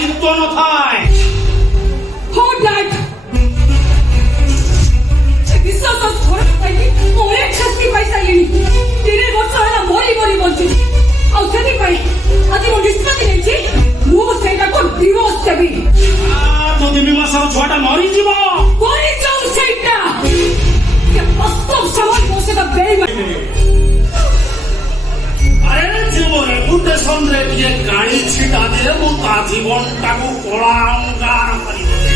দায়িত্ব নথায়। Who died? বিশ্বাস করে অনেক শাস্তি পাইসাইনি। 3 ବର୍ଷ ହେଲା ମରି ମରି ବଞ୍ଚିଛି। ଆଉ ସେଥିପାଇଁ ଆଜି ମୁଁ ନିଷ୍ପତ୍ତି ନେଇଛି ମୁଁ ସେଇଟାକୁ ଡିଭୋର୍ସ ଦେବି। ଯଦି ମୀମାଂସାର ଛୁଆଟା ମରିଯିବ ମରିଯାଉ ସେଇଟା। ବାସ୍ତବ ସମାଜ ମୋ ସହିତ ବେଇମାନି। ଆରେ ଯୋଉ ରେପୁଟେସନରେ ଟିକେ ଗାଳି ଛିଟା ଦିଏ ମୁଁ ତା ଜୀବନଟାକୁ କଳା ଅଙ୍ଗାର କରିଦେବି।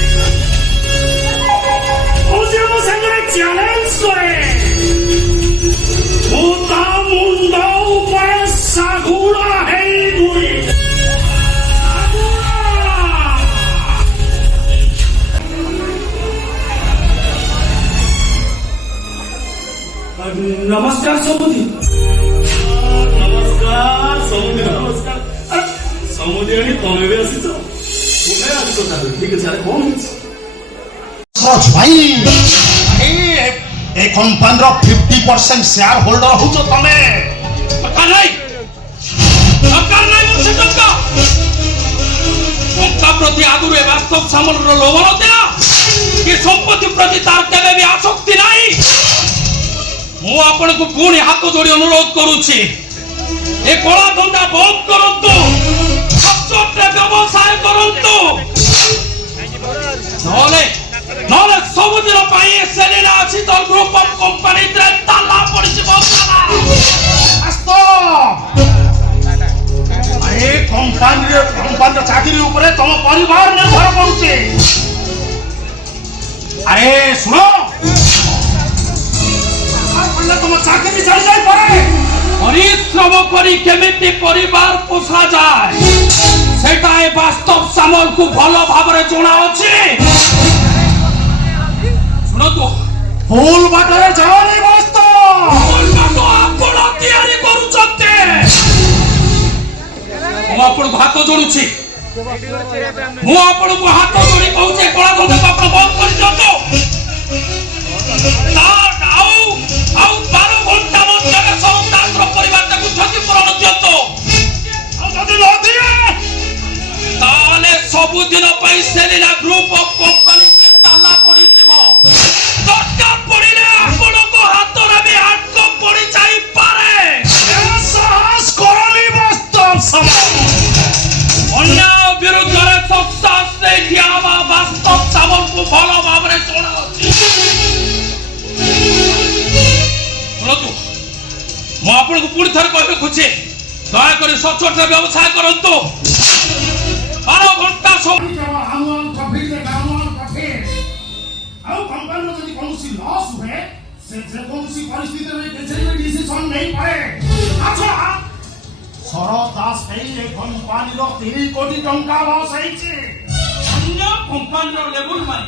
ମୋ ସାଙ୍ଗରେ ଚ୍ୟାଲେଞ୍ଜ କରେ ମୁଁ ତା ମୁଣ୍ଡ ଉପରେ ଶାଗୁଣା ହେଇ ବୁଲି। ନମସ୍କାର ସମୁଦି। ନମସ୍କାର ସମୁଦି। ନମସ୍କାର ସମୁଦି ଆଣି ତମେ ବି ଆସିଛ। ତୁମେ ଆସିଛ ତାହେଲେ ଠିକ ଅଛି। ଆରେ କଣ ହେଇଛି? ଭାଇ ଏ କମ୍ପାନୀର 50% ସେୟାର ହୋଲ୍ଡର ହଉଛ ତମେ। ଟଙ୍କା ପ୍ରତି ଆଗରୁ ଏ ବାସ୍ତବ ସାମଲର ଲୋଭ ନଥିଲା କି ସମ୍ପତ୍ତି ପ୍ରତି ତାର କେବେ ବି ଆସକ୍ତି ନାହିଁ। ମୁଁ ଆପଣଙ୍କୁ ପୁଣି ହାତ ଯୋଡ଼ି ଅନୁରୋଧ କରୁଛି ଏ କଳା ଧନ୍ଦା ବନ୍ଦ କରନ୍ତୁ, ସଚ୍ଚୋଟରେ ବ୍ୟବସାୟ କରନ୍ତୁ। ନହେଲେ ସବୁଦିନ ପାଇଁ ସେଲିନା ଅଛି ତ ଗ୍ରୁପ ଅଫ କମ୍ପାନୀରେ ତାଲା ପଡ଼ିଯିବ। ଏ କମ୍ପାନୀର ଚାକିରି ଉପରେ ତମ ପରିବାର ନିର୍ଭର କରୁଛି। ଆରେ ଶୁଣ, ତମ ଚାକିରି ଛାଡ଼ି ଯାଇପାରେ। ପରିଶ୍ରମ କରି କେମିତି ପରିବାର ପୋଷାଯାଏ ସେଟା ଏ ବାସ୍ତବ ସାମଲକୁ ଭଲ ଭାବରେ ଜଣା ଅଛି। ଶୁଣନ୍ତୁ, ଭୁଲ ବାଟରେ ଯାଅନି ବାସ୍ତବ। ଆପଣ ତିଆରି କରୁଛନ୍ତି। ମୁଁ ଆପଣଙ୍କୁ ହାତ ଯୋଡୁଛି। ମୁଁ ଆପଣଙ୍କୁ ହାତ ଯୋଡି କହୁଛି କଳା ଧନ୍ଦାକୁ ଆପଣ ବନ୍ଦ କରିଦିଅନ୍ତୁ। ଆଉ 12 ଘଣ୍ଟା ମଧ୍ୟରେ ସବୁ ତାଙ୍କର ପରିବାରଟାକୁ କ୍ଷତିପୂରଣ ଦିଅନ୍ତୁ। ଆଉ ଯଦି ନ ଦିଏ ତାହେଲେ ସବୁଦିନ ପାଇଁ ସେଲିନା ଗ୍ରୁପ ଅଫ କମ୍ପାନୀ ତାଲା ପଡ଼ିଯିବ। ଦରକାର ପଡ଼ିଲେ ଆପଣଙ୍କ ହାତରେ ବି ହାତ ପଡ଼ି ଯାଇପାରେ। ସାହସ କରନି ବାସ୍ତବ ସାମଲ। ଅନ୍ୟାୟ ବିରୁଦ୍ଧରେ ସକ୍ସାସ ନେଇ ଠିଆ ହେବା ବାସ୍ତବ ସାମଲକୁ ଭଲ ଭାବରେ ଜଣା ଅଛି। ଶୁଣନ୍ତୁ, ମୁଁ ଆପଣଙ୍କୁ ପୁଣି ଥରେ କହିବାକୁ ଖୁସି, ଦୟାକରି ସଚ୍ଚୋଟରେ ବ୍ୟବସାୟ କରନ୍ତୁ। 12 ଘଣ୍ଟା ଆଉ କମ୍ପାନୀର ଯଦି କୌଣସି ଲସ୍ ହୁଏ ସେ ଯେକୌଣସି ପରିସ୍ଥିତିରେ ଡିସିସନ ନେଇପାରେ। ଶରତ ଦାସ ପାଇଁ ଏ କମ୍ପାନୀର 3 କୋଟି ଟଙ୍କା ଲସ୍ ହେଇଛି। ଅନ୍ୟ କମ୍ପାନୀର ଲେବୁଲ ମାରି